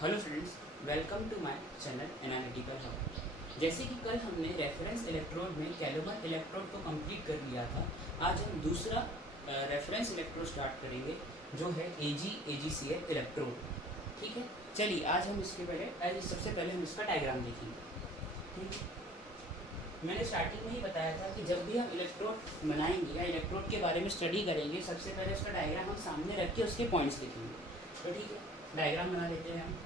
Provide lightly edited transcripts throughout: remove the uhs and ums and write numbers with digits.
Hello friends, welcome to my channel analytical hub. जैसे कि कल हमने रेफरेंस इलेक्ट्रोड में कैलोमर इलेक्ट्रोड को कंप्लीट कर लिया था, आज हम दूसरा रेफरेंस इलेक्ट्रोड स्टार्ट करेंगे जो है AgAgCl इलेक्ट्रोड। ठीक है, चलिए आज हम इसके पहले सबसे पहले हम इसका डायग्राम देखेंगे। ठीक है, मैंने स्टार्टिंग में ही बताया था कि जब भी हम इलेक्ट्रोड बनाएंगे या इलेक्ट्रोड के बारे में स्टडी करेंगे, सबसे पहले उसका डायग्राम हम सामने रख के उसके पॉइंट्स लिखेंगे। तो ठीक है, डायग्राम बना लेते हैं हम।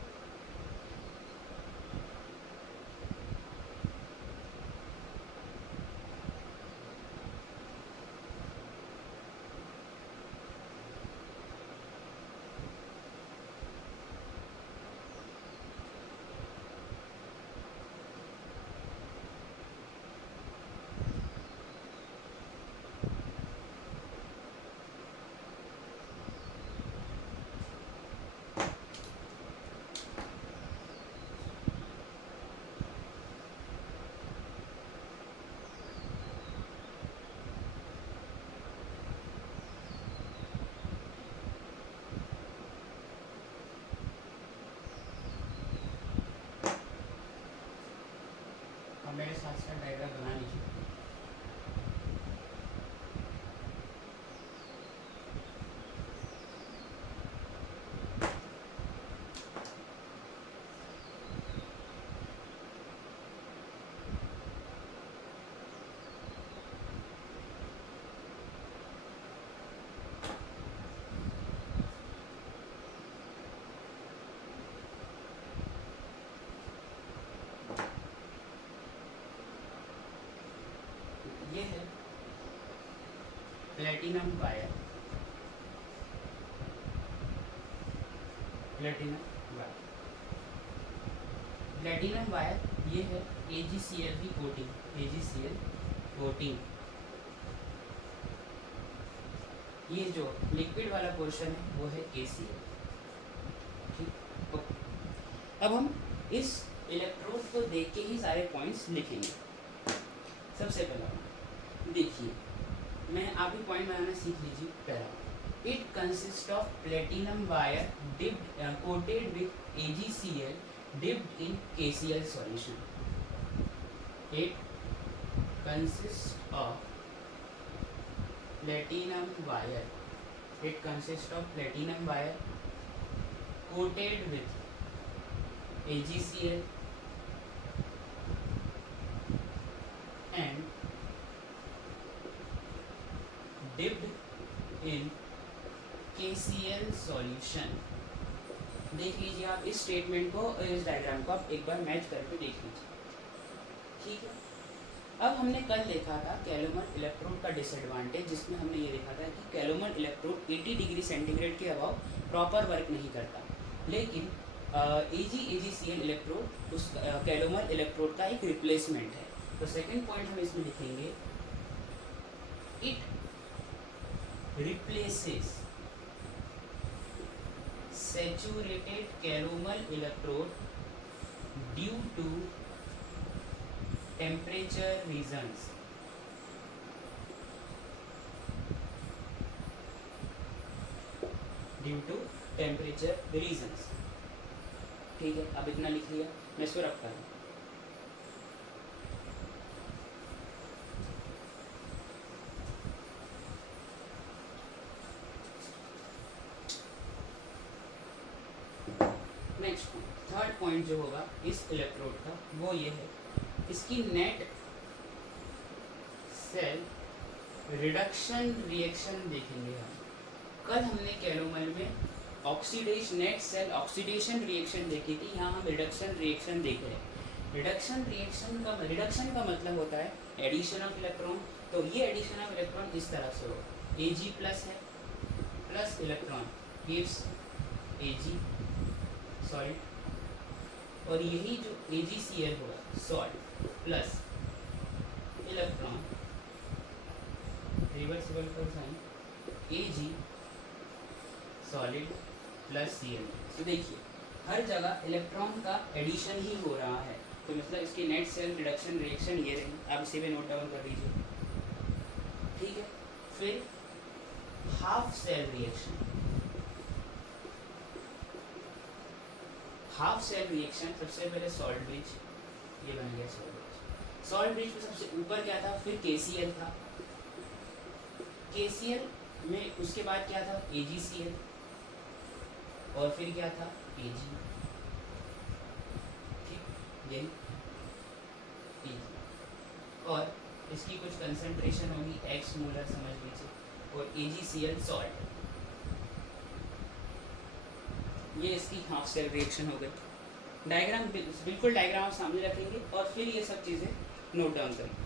अब मेरे साथ साथ डायग्राम बना लीजिए। ये है platinum wire. Platinum wire platinum wire ये है AgCl की कोटिंग। AgCl कोटिंग, ये जो लिक्विड वाला पोर्शन है वो है KCl। ठीक, ओके। अब हम इस इलेक्ट्रोड को देख के ही सारे पॉइंट्स लिखेंगे। सबसे पहला देखिए, मैं आप ही पॉइंट बनाना सीख लीजिए। पहला, it consist of platinum wire dipped coated with AgCl dipped in KCl solution. It consists of platinum wire. It consists of platinum wire coated with AgCl and dipped in KCl solution. देख लीजिए आप इस statement को, इस diagram को आप एक बार match करके देख लीजिए। ठीक है, अब हमने कल देखा था कैलोमर इलेक्ट्रोड का डिसएडवांटेज, जिसमें हमने ये देखा था कि कैलोमर इलेक्ट्रोड 80 डिग्री सेंटीग्रेड के अबाव प्रॉपर वर्क नहीं करता, लेकिन AgAgCl इलेक्ट्रोड उस कैलोमर इलेक्ट्रोड का एक रिप्लेसमेंट है। तो सेकेंड पॉइंट हम इसमें लिखेंगे, it replaces saturated calomel electrode due to temperature reasons. Due to temperature reasons. ठीक है, अब इतना लिख लिया, मैं इसको रखता हूँ। नेक्स्ट पॉइंट, थर्ड पॉइंट जो होगा इस इलेक्ट्रोड का वो ये है, इसकी नेट सेल रिडक्शन रिएक्शन देखेंगे हम। कल हमने कैलोमर में oxidation, net cell oxidation reaction देखी थी, यहाँ हम रिडक्शन रिएक्शन देख रहे हैं। रिडक्शन का मतलब होता है एडिशन ऑफ इलेक्ट्रॉन। तो ये एडिशन ऑफ इलेक्ट्रॉन इस तरह से होगा, Ag प्लस है, plus electron gives Ag salt, और यही जो AgCl होगा सॉल्ट प्लस इलेक्ट्रॉन रिवर्सिबल का sign Ag solid plus Cl। तो देखिए हर जगह इलेक्ट्रॉन का एडिशन ही हो रहा है, तो मतलब इसकी नेट सेल रिडक्शन रिएक्शन ये रही। आप इसे भी नोट डाउन कर लीजिए। ठीक है, फिर half cell reaction. Half cell reaction, सबसे पहले सॉल्ट ब्रिज, ये बन गया सॉल्ट ब्रिज। सॉल्ट ब्रिज में सबसे ऊपर क्या था, फिर KCl था, KCl में उसके बाद क्या था AgCl, और फिर क्या था Ag, ठीक यही Ag, और इसकी कुछ कंसंट्रेशन होगी x मोलर समझ लीजिए, और AgCl सॉल्ट, ये इसकी हाफ सेल रिएक्शन हो गई। डायग्राम बिल्कुल डायग्राम आप सामने रखेंगे और फिर ये सब चीज़ें नोट डाउन करेंगे।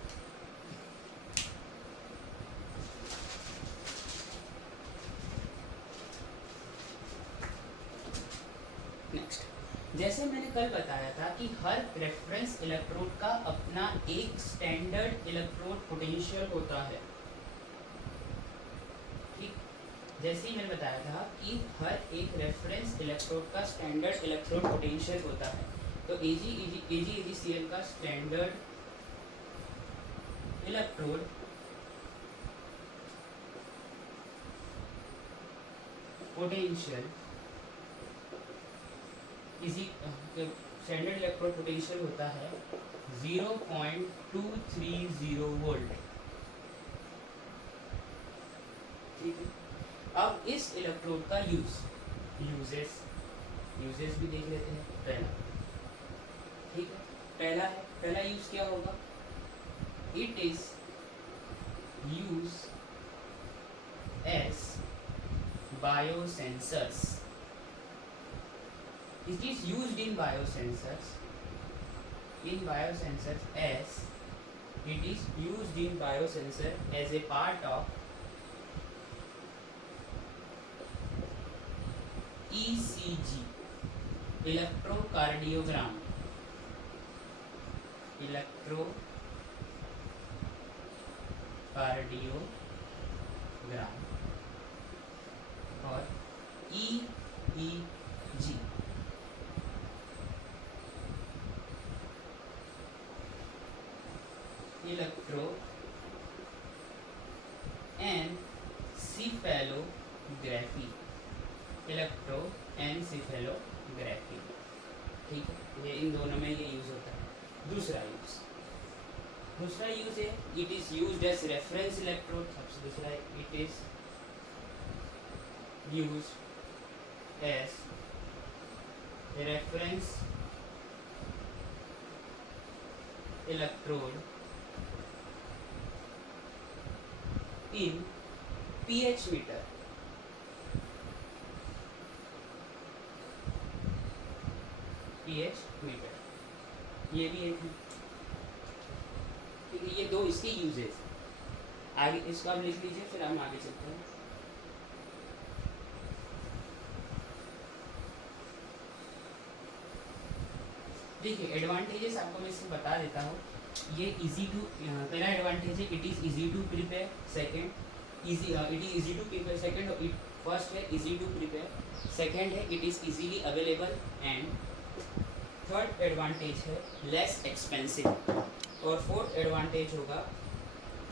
नेक्स्ट, जैसे मैंने कल बताया था कि हर रेफरेंस इलेक्ट्रोड का अपना एक स्टैंडर्ड इलेक्ट्रोड पोटेंशियल होता है, ठीक। जैसे ही मैंने बताया था कि हर एक रेफरेंस इलेक्ट्रोड का स्टैंडर्ड इलेक्ट्रोड पोटेंशियल होता है, तो AgCl का standard electrode potential standard electrode potential होता है 0.230 वोल्ट, ठीक है। अब इस इलेक्ट्रोड का यूजेस भी देख लेते हैं। पहला, ठीक है, पहला यूज क्या होगा, it is use as biosensors, it is used in biosensors as it is used in biosensor as a part of ECG, electrocardiogram, और EEG, इलेक्ट्रोएन्सेफेलोग्राफी, ठीक है, ये इन दोनों में ये यूज होता है। दूसरा यूज है it is used as reference electrode, सबसे दूसरा है it is used as reference electrode in pH meter, ये भी एक है, ठीक है। ये दो इसके यूजेस, आगे इसको आप लिख लीजिए, फिर हम आगे चलते हैं। देखिए एडवांटेजेस आपको मैं इससे बता देता हूँ। ये इजी टू, पहला एडवांटेज है it is easy to prepare, second it is easy to prepare, second first है इजी टू प्रिपेयर, सेकंड है it is easily available, and third advantage है लेस एक्सपेंसिव, और फोर्थ एडवांटेज होगा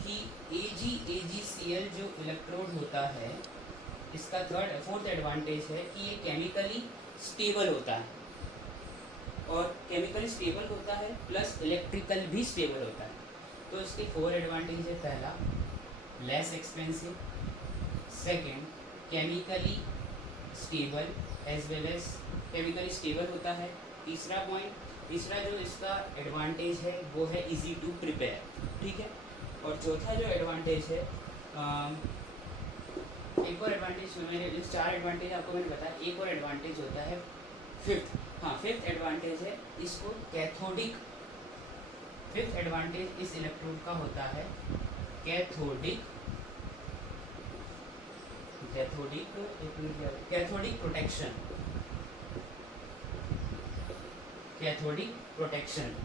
कि AgCl जो electrode होता है, इसका फोर्थ एडवांटेज है कि ये केमिकली स्टेबल होता है, और केमिकली स्टेबल होता है प्लस इलेक्ट्रिकल भी स्टेबल होता है। तो इसके 4 एडवांटेज है। पहला less expensive, second chemically stable as well as chemically stable होता है, तीसरा जो इसका एडवांटेज है वो है इजी टू प्रिपेयर, ठीक है। और चौथा जो एडवांटेज है, एक और एडवांटेज, मैंने इस 4 एडवांटेज आपको मैंने बताया, एक और एडवांटेज होता है फिफ्थ एडवांटेज है इसको फिफ्थ एडवांटेज इस इलेक्ट्रोड का होता है कैथोडिक प्रोटेक्शन,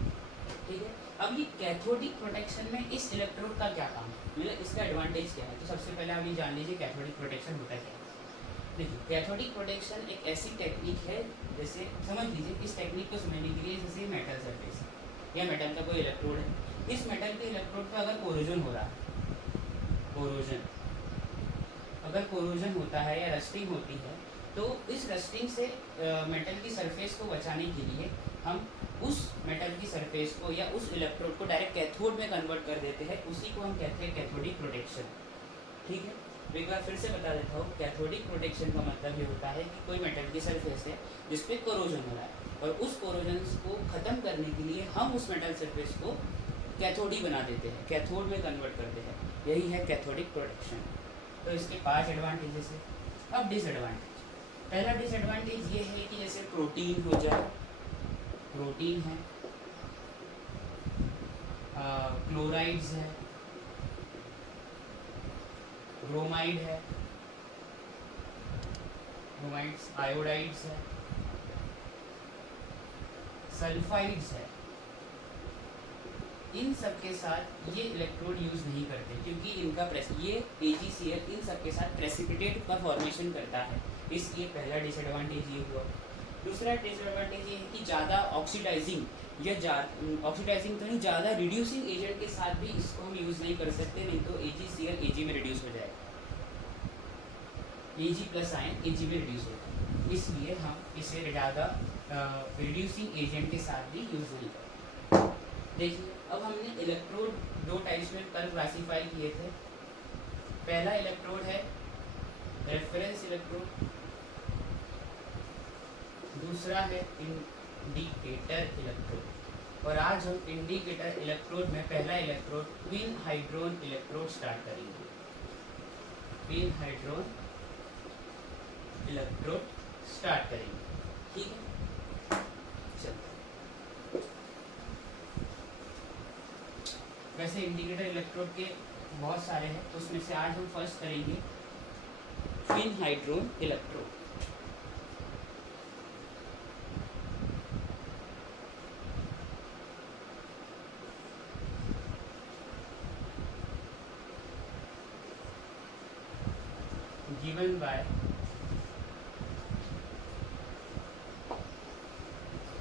ठीक है। अब ये कैथोडिक प्रोटेक्शन में इस इलेक्ट्रोड का क्या काम है, मतलब इसका एडवांटेज क्या है, तो सबसे पहले आप ये जान लीजिए कैथोडिक प्रोटेक्शन होता है क्या। देखिए कैथोडिक प्रोटेक्शन एक ऐसी टेक्निक है, जैसे समझ लीजिए इस टेक्निक को समझने के लिए, जैसे मेटल सरफेस या मेटल का कोई इलेक्ट्रोड है, इस मेटल के इलेक्ट्रोड पर अगर कोरोजन हो रहा है, अगर कोरोजन होता है या रस्टिंग होती है, तो इस रस्टिंग से मेटल की सरफेस को बचाने के लिए हम उस मेटल की सरफेस को या उस इलेक्ट्रोड को डायरेक्ट कैथोड में कन्वर्ट कर देते हैं, उसी को हम कहते हैं कैथोडिक प्रोटेक्शन। ठीक है, तो एक बार फिर से बता देता हूँ, कैथोडिक प्रोटेक्शन का मतलब ये होता है कि कोई मेटल की सरफेस है जिस पे कोरोजन हो रहा है, और उस कोरोजन को ख़त्म करने के लिए हम उस मेटल सरफेस को कैथोडी बना देते हैं, कैथोड में कन्वर्ट करते हैं। यही है कैथोडिक प्रोटेक्शन। तो इसके 5 एडवांटेजेस है। अब डिसएडवांटेज। पहला डिसएडवांटेज ये है कि जैसे प्रोटीन हो जाए, प्रोटीन है, क्लोराइड्स है, ब्रोमाइड है, ब्रोमाइड्स, आयोडाइड्स है, सल्फाइड्स है, इन सब के साथ ये इलेक्ट्रोड यूज़ नहीं करते, क्योंकि इनका ये AgCl इन सब के साथ प्रेसिपिटेट का फॉर्मेशन करता है, इसलिए पहला डिसएडवांटेज ये हुआ। दूसरा डिसएडवांटेज ये है कि ज़्यादा ऑक्सीडाइजिंग या ऑक्सीडाइजिंग तो नहीं, ज़्यादा रिड्यूसिंग एजेंट के साथ भी इसको हम यूज़ नहीं कर सकते, नहीं तो AgCl Ag में रिड्यूस हो जाएगा, Ag प्लस आयन Ag में रिड्यूस होता है, इसलिए हम इसे ज़्यादा रिड्यूसिंग एजेंट के साथ भी यूज़ नहीं करते। देखिए, अब हमने इलेक्ट्रोड 2 टाइप्स में कल क्लासीफाई किए थे। पहला इलेक्ट्रोड है रेफरेंस इलेक्ट्रोड, दूसरा है इंडिकेटर इलेक्ट्रोड, और आज हम इंडिकेटर इलेक्ट्रोड में पहला इलेक्ट्रोड ट्विन हाइड्रोन इलेक्ट्रोड स्टार्ट करेंगे। ट्विन हाइड्रोन इलेक्ट्रोड स्टार्ट करेंगे, ठीक है। वैसे इंडिकेटर इलेक्ट्रोड के बहुत सारे हैं, तो उसमें से आज हम फर्स्ट करेंगे quinhydrone electrode. Given by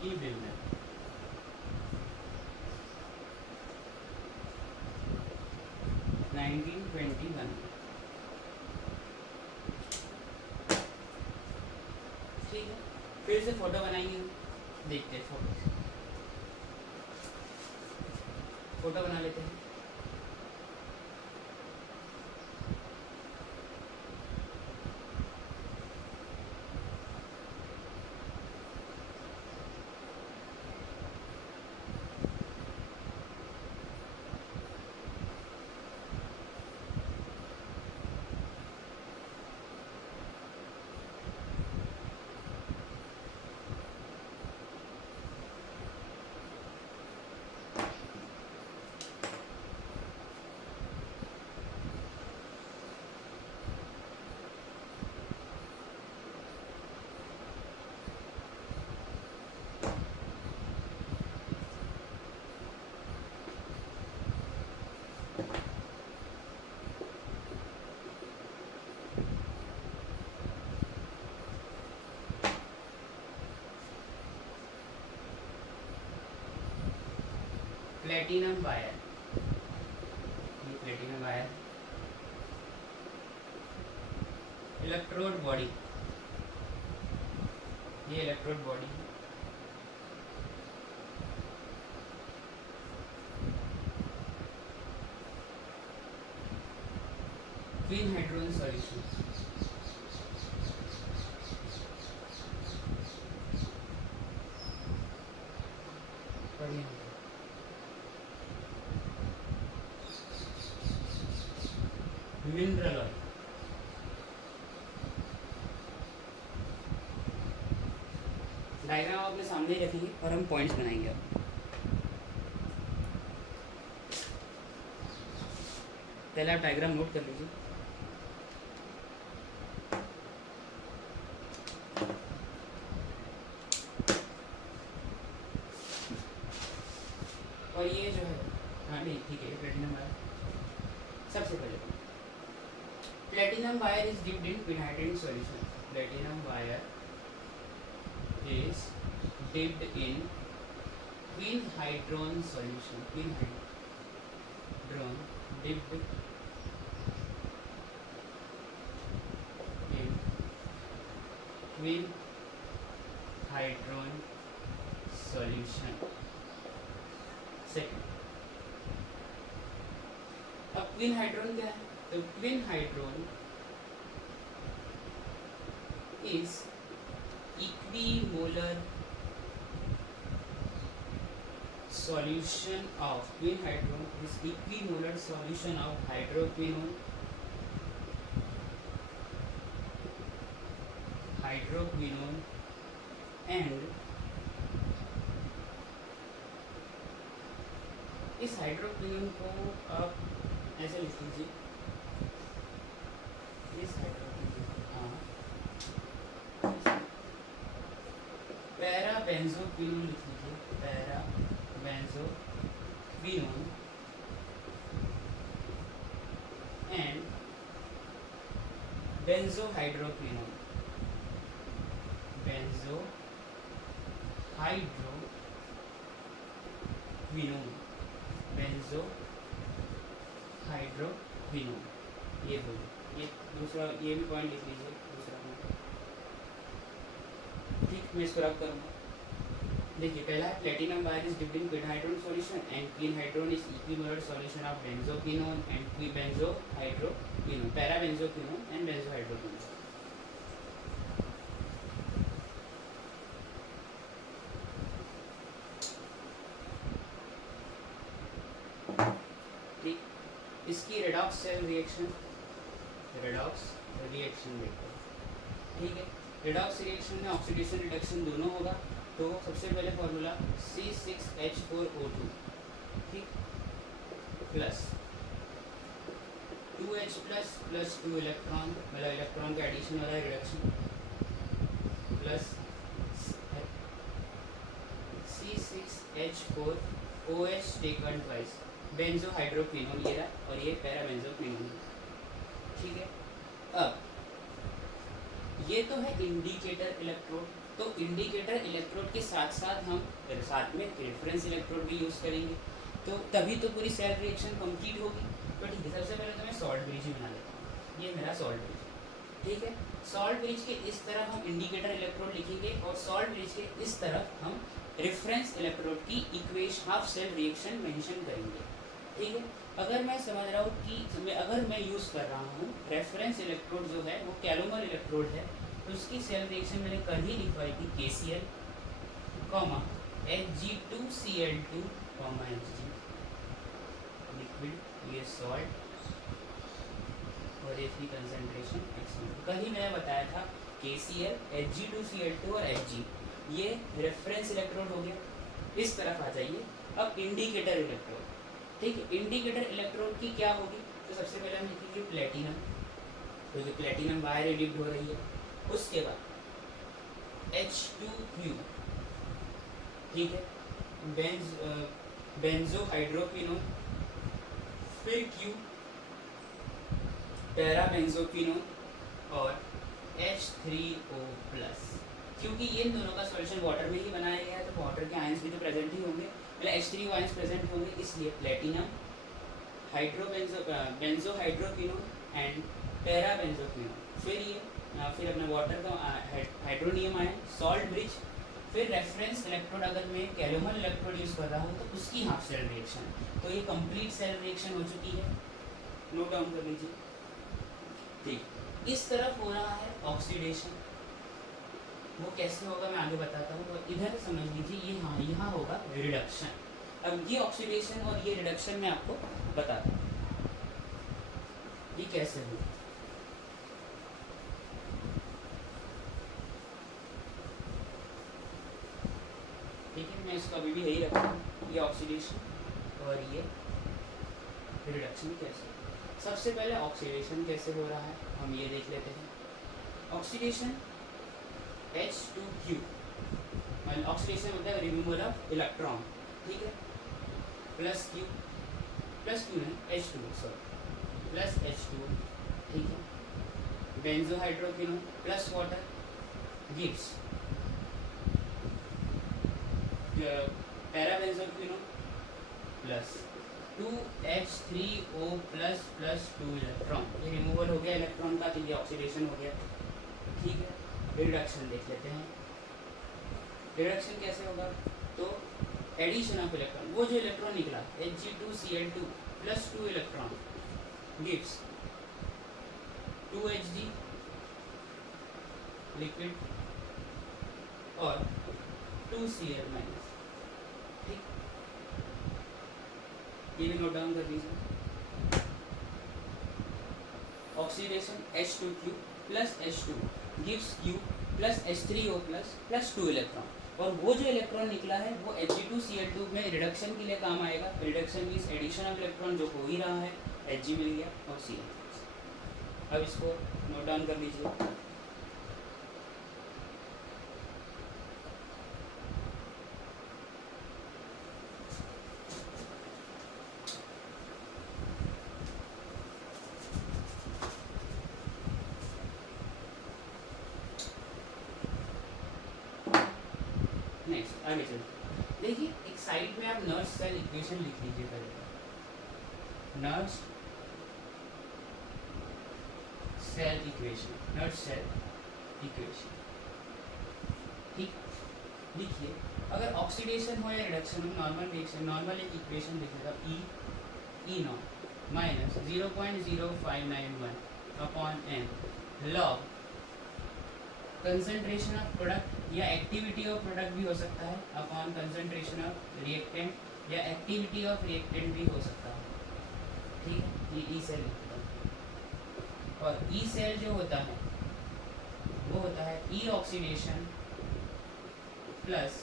E बिल्डर, 1921। ठीक है, फिर से फोटो बनाएंगे, देखते हैं फोटो बना लेते हैं। प्लेटिनम वायर, ये प्लेटिनम वायर, इलेक्ट्रोड बॉडी, ये electrode body, twin hydrogen solution, mineral oil. Diagram अपने सामने ही रखेंगे और हम पॉइंट्स बनाएंगे। अब पहले आप डायग्राम नोट कर लीजिए। और ये जो है, हाँ नहीं ठीक है, प्लेटिनम वायर। सबसे पहले platinum wire is dipped in twin hydrogen solution. Platinum wire is dipped in twin hydrogen solution. Twin hydrogen dipped in quinhydrone solution. Second, अब क्विन हाइड्रोन क्या है? तो quinhydrone is equimolar solution of quinhydrone is equimolar solution of hydroquinone and इस hydroquinone को आप ऐसे लिख लीजिए, इस पैराबेंजोक्विनोन लिख लीजिए, पैराबेंजोक्विनोन एंड बेंजोहाइड्रोक्विनोन, बेंजोहाइड्रोक्विनोन, ये बोलो, ये दूसरा, ये भी पॉइंट लिख लीजिए, दूसरा पॉइंट। ठीक, मैं इसको रब करूँगा। देखिए, पहला है platinum wire is dipped in quinhydrone solution and quinhydrone is equimolar solution of benzoquinone and benzohydroquinone, parabenzoquinone and benzohydroquinone. ठीक, इसकी रेडॉक्स सेल रिएक्शन देखते हैं। ठीक है, रेडॉक्स रिएक्शन में ऑक्सीडेशन रिडक्शन दोनों होगा। तो सबसे पहले फॉर्मूला C6H4O2, ठीक, प्लस 2H प्लस 2 इलेक्ट्रॉन, मतलब इलेक्ट्रॉन का एडिशन वाला reduction, plus C6H4OH taken twice, benzohydroquinone ये रहा, और ये पैराबेंजोक्विनोन। ठीक है, अब ये तो है इंडिकेटर इलेक्ट्रोड। तो इंडिकेटर इलेक्ट्रोड के साथ साथ हम साथ में रेफरेंस इलेक्ट्रोड भी यूज़ करेंगे, तो तभी तो पूरी सेल रिएक्शन कंप्लीट होगी। तो ठीक है, सबसे पहले तो मैं सॉल्ट ब्रिज ही बना लेता हूँ। ये मेरा सॉल्ट ब्रिज, ठीक है। सॉल्ट ब्रिज के इस तरफ हम इंडिकेटर इलेक्ट्रोड लिखेंगे और सॉल्ट ब्रिज के इस तरफ हम रेफरेंस इलेक्ट्रोड की equation half cell reaction mention करेंगे। ठीक है, अगर मैं समझ रहा हूँ कि अगर मैं यूज़ कर रहा हूँ रेफरेंस इलेक्ट्रोड जो है वो कैलोमर इलेक्ट्रोड है, तो उसकी सेल रिएक्शन मैंने कल ही लिखवाई थी, KCl, Hg2Cl2, Hg लिक्विड, ये सॉल्ट और इसकी कंसंट्रेशन एक्सपोनेंट। कल ही मैंने बताया था KCl, Hg2Cl2 और Hg, ये रेफरेंस इलेक्ट्रोड हो गया। इस तरफ आ जाइए, अब इंडिकेटर इलेक्ट्रोड। ठीक है, इंडिकेटर इलेक्ट्रोड की क्या होगी? तो सबसे पहले हम लिखेंगे प्लेटिनम, तो जो प्लेटिनम वायर एडिप्ट हो रही है, उसके बाद H2Q, ठीक है, बेंजोहाइड्रोक्विनोन, फिर Q, पैराबेंजोक्विनोन और H3O+। क्योंकि इन दोनों का सॉल्यूशन वाटर में ही बनाया गया है, तो वाटर के आयंस भी तो प्रेजेंट ही होंगे, मतलब H3O आयंस प्रेजेंट होंगे, इसलिए प्लेटिनम, बेंजोहाइड्रोक्विनोन एंड पैराबेंजोक्विनोन, फिर अपना वाटर का हाइड्रोनियम आयन, सॉल्ट ब्रिज, फिर रेफरेंस इलेक्ट्रोड। अगर मैं कैलोमर इलेक्ट्रोड यूज़ कर रहा हूँ तो उसकी हाफ सेल रिएक्शन। तो ये कंप्लीट सेल रिएक्शन हो चुकी है, नोट डाउन कर लीजिए। ठीक, इस तरफ हो रहा है ऑक्सीडेशन, वो कैसे होगा मैं आगे बताता हूँ। तो इधर समझ लीजिए, ये हाँ, यहाँ होगा रिडक्शन। अब ये ऑक्सीडेशन और ये रिडक्शन मैं आपको बताता हूँ ये कैसे होगा। ठीक है, मैं इसको अभी भी यही रखता हूँ, ये ऑक्सीडेशन और ये रिडक्शन कैसे। सबसे पहले ऑक्सीडेशन कैसे हो रहा है हम ये देख लेते हैं। ऑक्सीडेशन H2Q, ऑक्सीडेशन होता है रिमूवल ऑफ इलेक्ट्रॉन, ठीक है, प्लस Q नहीं, H2, सॉरी, प्लस H2, ठीक है, benzohydroquinone plus water gives parabenzoquinone plus 2H3O plus 2 electron, ये रिमूवल हो गया इलेक्ट्रॉन का, तो ये ऑक्सीडेशन हो गया। ठीक है, रिडक्शन देख लेते हैं। रिडक्शन कैसे होगा, तो एडिशन ऑफ इलेक्ट्रॉन, वो जो इलेक्ट्रॉन निकला Hg2Cl2 plus 2 electron gives 2Hg liquid और 2Cl माइनस। ठीक, ये भी नोट डाउन कर लीजिए। Oxidation H2Q plus H2 gives Q plus H3O plus 2 electron, और वो जो इलेक्ट्रॉन निकला है वो Hg2Cl2 में रिडक्शन के लिए काम आएगा। Reduction means addition of electron जो हो ही रहा है, Hg मिल गया और Cl। अब इसको नोट डाउन कर लीजिए। नेक्स्ट आगे चलते, देखिए एक साइड में आप नर्स सेल इक्वेशन लिख लीजिए पहले। Nernst cell equation, Nernst cell equation, ठीक, लिखिए। अगर ऑक्सीडेशन हो या रिडक्शन हो, नॉर्मल रिएक्शन, नॉर्मल एक इक्वेशन लिखिएगा, E not minus 0.0591 upon n log concentration of product या एक्टिविटी ऑफ प्रोडक्ट भी हो सकता है अपॉन कंसंट्रेशन ऑफ रिएक्टेंट या एक्टिविटी ऑफ रिएक्टेंट भी हो सकता है। ठीक है, ये ई सेल लिखता है। और ई सेल जो होता है वो होता है ई ऑक्सीडेशन प्लस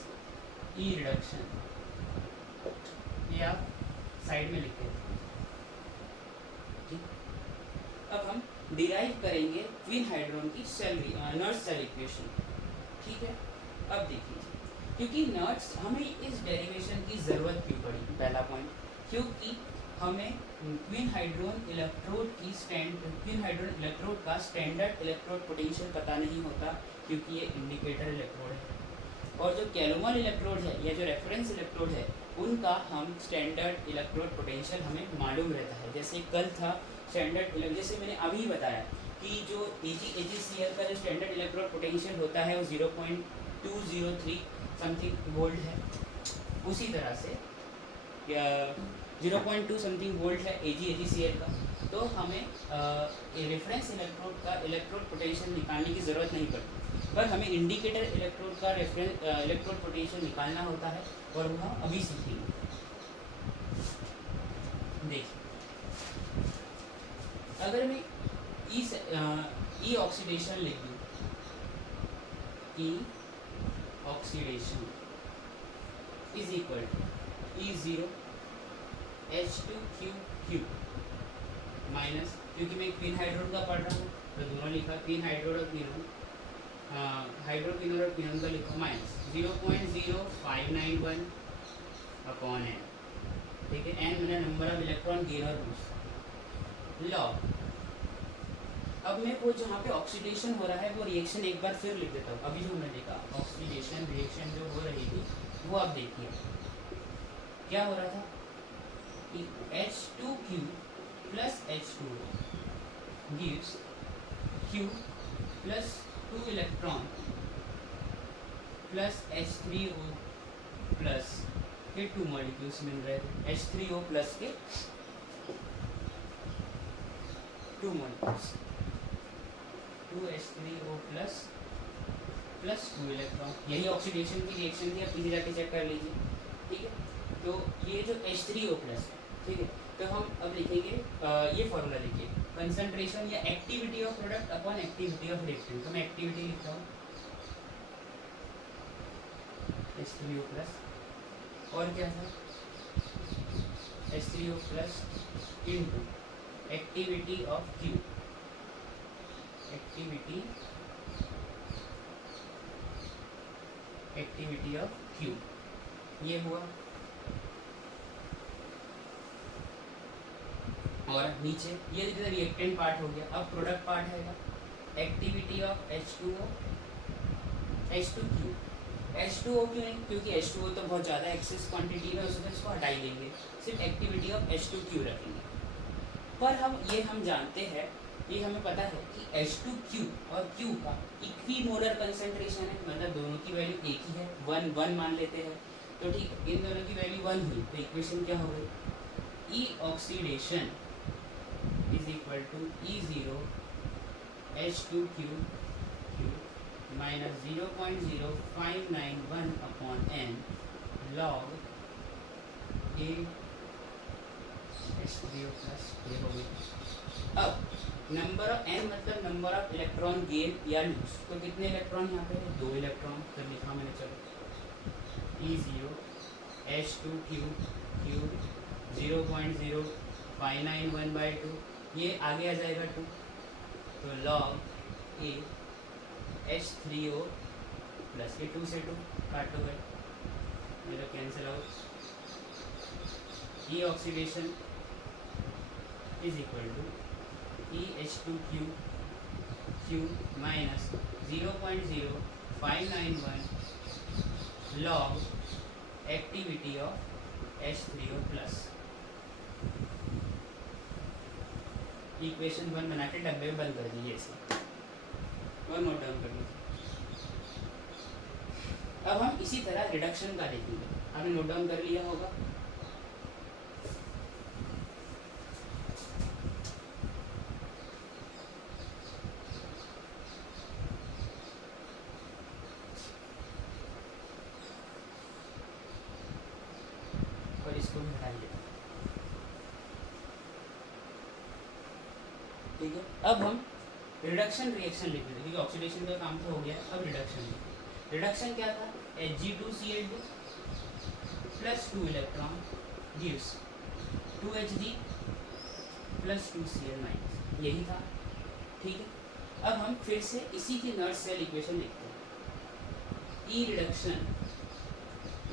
ई रिडक्शन, ये आप साइड में लिख के। अब हम डिराइव करेंगे क्वीन हाइड्रोन की सेल नर्स सेल इक्वेशन। ठीक है, अब देखिए, क्योंकि नर्स हमें इस डेरिवेशन की ज़रूरत क्यों पड़ी, पहला पॉइंट, क्योंकि हमें क्वीन हाइड्रोन इलेक्ट्रोड का स्टैंडर्ड इलेक्ट्रोड पोटेंशियल पता नहीं होता, क्योंकि ये इंडिकेटर इलेक्ट्रोड है। और जो कैलोमर इलेक्ट्रोड है या जो रेफरेंस इलेक्ट्रोड है, उनका हम स्टैंडर्ड इलेक्ट्रोड पोटेंशियल हमें मालूम रहता है। जैसे कल था स्टैंडर्ड, जैसे मैंने अभी बताया कि जो AgCl का जो स्टैंडर्ड इलेक्ट्रोड पोटेंशियल होता है वो 0.203 समथिंग वोल्ट है। उसी तरह से 0.2 समथिंग वोल्ट है AgCl का। तो हमें रेफरेंस इलेक्ट्रोड का इलेक्ट्रोड पोटेंशियल निकालने की ज़रूरत नहीं पड़ती, पर हमें इंडिकेटर इलेक्ट्रोड का रेफरेंस इलेक्ट्रोड पोटेंशियल निकालना होता है, और वह हम अभी सीखेंगे। देखिए, अगर मैं ई ऑक्सीडेशन लिख दूँ, E oxidation is equal to E0 H2Q minus, क्योंकि मैं क्वीन हाइड्रोन का पढ़ रहा हूँ तो दोनों लिखा, क्वीन हाइड्रोन और क्वीनोन, हाइड्रोक्विनोन और क्वीनोन का लिखा, माइनस 0.0591 अपॉन n। ठीक है, n मेरा नंबर ऑफ इलेक्ट्रॉन गेन और बूस्ट लॉग। अब मैं वो जहाँ पे ऑक्सीडेशन हो रहा है वो रिएक्शन एक बार फिर लिख देता हूँ। अभी जो हमने देखा ऑक्सीडेशन रिएक्शन जो हो रही थी वो आप देखिए क्या हो रहा था कि H2Q plus H2O gives Q plus 2 electron plus H3O plus के 2 मॉलिक्यूल्स मिल रहे थे, H3O प्लस के 2 मॉलिक्यूल्स, 2H3O प्लस 2 इलेक्ट्रॉन। यही ऑक्सीडेशन की रिएक्शन थी, आप पीछे जाके चेक कर लीजिए। ठीक है, तो ये जो H3O प्लस है, ठीक है, तो हम अब लिखेंगे ये फॉर्मूला लिखिए, कंसंट्रेशन या activity of product upon activity of reactant. तो मैं एक्टिविटी लिखता हूँ H3O प्लस, और क्या था H3O plus into activity of Q, activity of Q, ये हुआ। और नीचे ये रिएक्टेंट पार्ट हो गया। अब प्रोडक्ट पार्ट है activity of H2O, H2Q, H2O क्यों नहीं, क्योंकि H2O तो बहुत ज़्यादा एक्सेस क्वांटिटी में, उसको इसको हटा ही लेंगे, सिर्फ एक्टिविटी ऑफ H2Q रखेंगे। पर हम जानते हैं ये हमें पता है कि H2Q और Q का इक्विमोलर कंसंट्रेशन है, मतलब दोनों की वैल्यू एक ही है, 1 मान लेते हैं। तो ठीक, इन दोनों की वैल्यू 1 हुई तो इक्वेशन क्या हो गई, E oxidation is equal to E0 H2Q minus 0.0591 upon n log A H3O plus ये हो गई। अब नंबर ऑफ n मतलब नंबर ऑफ इलेक्ट्रॉन गेन या लूज, तो कितने इलेक्ट्रॉन यहाँ पे है, 2 इलेक्ट्रॉन, तो लिखा मैंने, चलो E0 H2Q 0.0591/2, ये आगे आ जाएगा 2, तो log A H3O प्लस ये 2 से 2 काटो गए, मेरा cancel out, E oxidation is equal to EH2Q minus 0.0591 log activity of H3O plus. Equation 1 बना के डब्बे में बंद कर दीजिए इसे और नोट डाउन कर लीजिए। अब हम इसी तरह रिडक्शन का देखेंगे, आपने नोट डाउन कर लिया होगा। और इसको भी हटाइए, ठीक है। अब हम रिडक्शन रिएक्शन लिख लेते, क्योंकि ऑक्सीडेशन का काम तो हो गया, अब रिडक्शन। रिडक्शन क्या था, Hg2Cl2 plus 2 electron gives 2Hg plus 2Cl minus, यही था, ठीक है। अब हम फिर से इसी की नर्स सेल इक्वेशन लिखते हैं, E reduction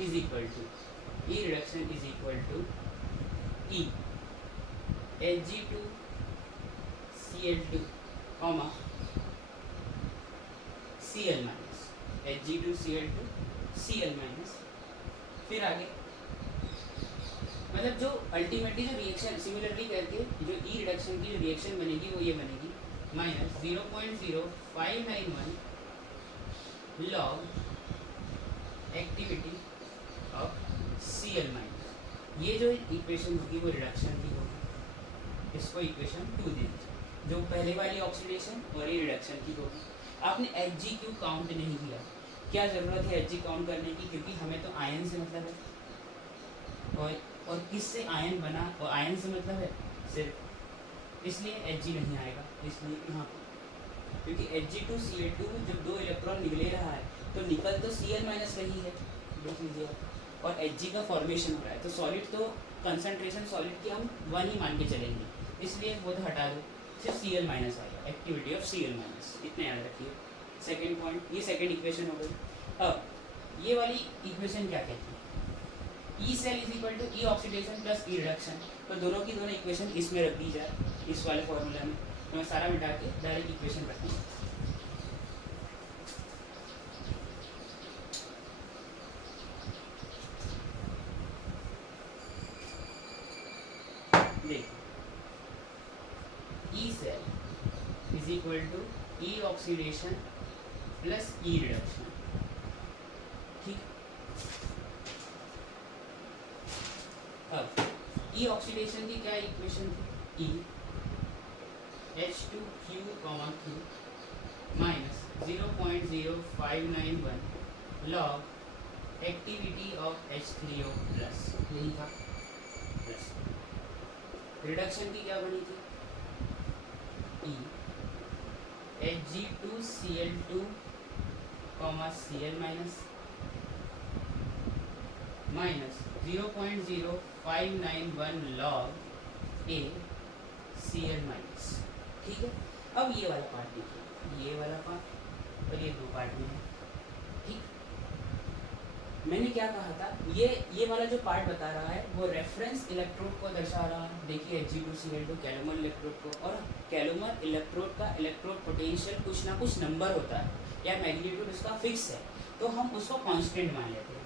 is equal to E Hg2Cl2 comma Cl minus, Hg2Cl2 Cl minus, फिर आगे मतलब जो अल्टीमेटली जो रिएक्शन सिमिलरली करके जो ई रिडक्शन की जो रिएक्शन बनेगी वो ये बनेगी minus 0.0591 log activity of Cl minus. ये जो इक्वेशन होगी वो रिडक्शन की होगी, इसको इक्वेशन 2 दे दीजिए, जो पहले वाली ऑक्सीडेशन और ये रिडक्शन की होगी। आपने Hg क्यों काउंट नहीं किया, क्या ज़रूरत है Hg काउंट करने की, क्योंकि हमें तो आयन से मतलब है, और किससे आयन बना, और आयन से मतलब है सिर्फ, इसलिए Hg नहीं आएगा, इसलिए यहाँ क्योंकि Hg2Cl2 जब 2 इलेक्ट्रॉन निकले रहा है तो निकल तो Cl माइनस रही है, देख लीजिए, और Hg का फॉर्मेशन हो रहा है, तो सॉलिड तो कंसंट्रेशन सॉलिड की हम 1 ही मान के चलेंगे, इसलिए वो तो हटा दो, सिर्फ Cl माइनस आएगा, एक्टिविटी ऑफ Cl माइनस, इतना याद रखिए। सेकेंड पॉइंट, ये सेकेंड इक्वेशन हो गई। अब ये वाली इक्वेशन क्या कहती है, E cell is equal to E oxidation plus E reduction, तो दोनों की दोनों इक्वेशन इसमें रख दी जाए, इस वाले फॉर्मूला में, तो मैं सारा मिटा के डायरेक्ट इक्वेशन रखूँगा। देखिए E cell is equal to E oxidation plus E reduction, ठीक। अब E ऑक्सीडेशन की क्या इक्वेशन थी, E H2Q, Q minus 0.0591 log activity of H3O plus, यही था प्लस। रिडक्शन की क्या बनी थी, E Hg2Cl2, Cl minus 0.0591 log A Cl minus, ठीक है। अब ये वाला पार्ट देखिए, ये वाला पार्ट और ये 2 पार्ट में है, ठीक। मैंने क्या कहा था, ये वाला जो पार्ट बता रहा है वो रेफरेंस इलेक्ट्रोड को दर्शा रहा है, देखिए Hg2Cl2 कैलोमर इलेक्ट्रोड को, और कैलोमर इलेक्ट्रोड का इलेक्ट्रोड पोटेंशियल कुछ ना कुछ नंबर होता है या मैग्नीट्यूड उसका फिक्स है, तो हम उसको कांस्टेंट मान लेते हैं,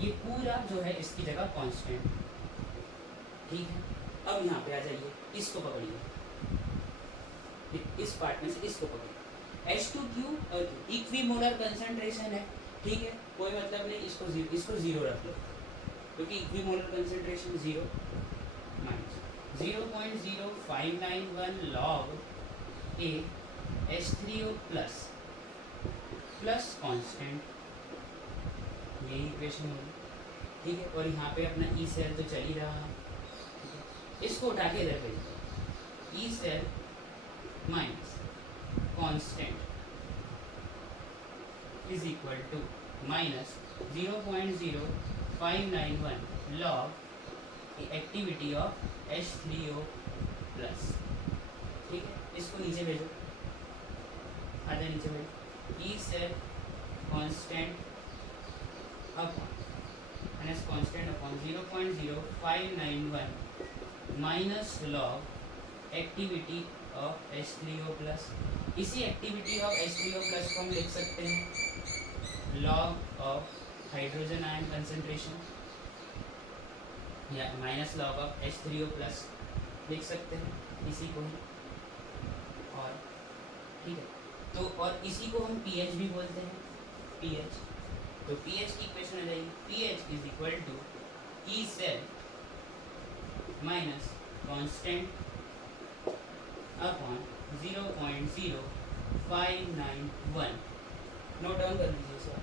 ये पूरा जो है इसकी जगह कांस्टेंट, ठीक है। अब यहाँ पे आ जाइए, इसको पकड़िए, इस पार्ट में से इसको पकड़ो। H2 इक्विमोलर कंसंट्रेशन है, ठीक है, कोई मतलब नहीं, इसको जीरो रख लो, क्योंकि equimolar concentration zero minus 0.0591 log A H3O plus constant, ये इक्वेशन होगी, ठीक है। और यहाँ पे अपना ई सेल तो चल ही रहा है, इसको उठा के इधर भेज दो, E cell minus constant is equal to minus 0.0591 log activity of H3O plus, ठीक है। इसको नीचे भेजो, आधा नीचे भेजो, E cell constant upon constant upon 0.0591 minus log activity of H3O plus. इसी एक्टिविटी ऑफ H3O प्लस को हम लिख सकते हैं log of hydrogen ion concentration, या minus log of H3O plus लिख सकते हैं इसी को ही, और ठीक है। तो और इसी को हम pH भी बोलते हैं, pH। तो pH की इक्वेशन आ जाएगी pH is equal to E cell minus constant upon 0.0591। Note down कर लीजिए सर।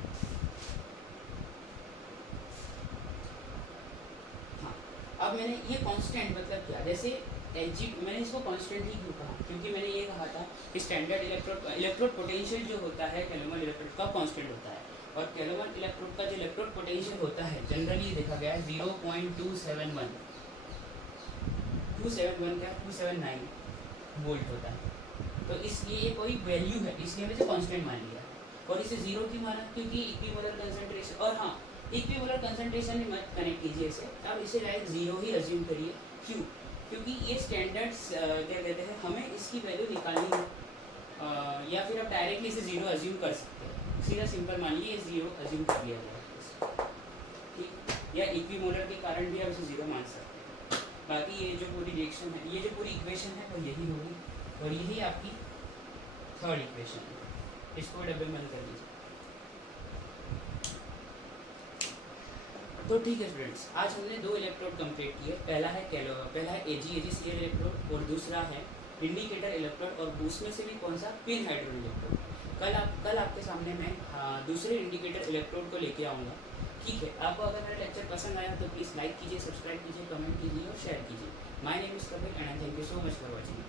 हाँ, अब मैंने ये कांस्टेंट मतलब क्या, जैसे Hg मैंने इसको कांस्टेंट ही क्यों कहा, क्योंकि मैंने ये कहा था कि स्टैंडर्ड इलेक्ट्रोड पोटेंशियल जो होता है कैल्विन इलेक्ट्रोड का कांस्टेंट होता है, और कैल्विन इलेक्ट्रोड का जो इलेक्ट्रोड पोटेंशियल होता है जनरली देखा गया है 0.271 क्या 279 वोल्ट होता है। तो इसलिए ये कोई वैल्यू है, इसलिए हमने कांस्टेंट मान लिया, और इसे जीरो क्यों माना, क्योंकि इक्विमोलर कंसंट्रेशन, और हाँ इक्विमोलर कंसंट्रेशन में मत कनेक्ट कीजिए इसे, अब इसे डायरेक्ट जीरो ही अज्यूम करिए। क्यों, क्योंकि ये स्टैंडर्ड्स क्या कहते हैं, हमें इसकी वैल्यू निकालनी है, या फिर आप डायरेक्टली इसे जीरो अज्यूम कर सकते हैं, सीधा सिंपल मान लीजिए जीरो अज्यूम कर लिया गया, ठीक, या इक्विमोलर के कारण भी आप इसे जीरो मान सकते हैं। बाकी ये जो पूरी रिएक्शन है, ये जो पूरी इक्वेशन है वो यही होगी, और यही आपकी थर्ड इक्वेशन है, इसको डब्बे में कर लीजिए। तो ठीक है स्टूडेंट्स, आज हमने दो इलेक्ट्रोड कंप्लीट किए, पहला है AgCl इलेक्ट्रोड, और दूसरा है इंडिकेटर इलेक्ट्रोड, और उसमें से भी कौन सा, पिन हाइड्रोजन इलेक्ट्रोड। कल आपके सामने मैं दूसरे इंडिकेटर इलेक्ट्रोड को लेके आऊँगा, ठीक है। आपको अगर मेरा लेक्चर पसंद आया तो प्लीज़ लाइक कीजिए, सब्सक्राइब कीजिए, कमेंट कीजिए और शेयर कीजिए। My name is Kapil and thank you so much for watching.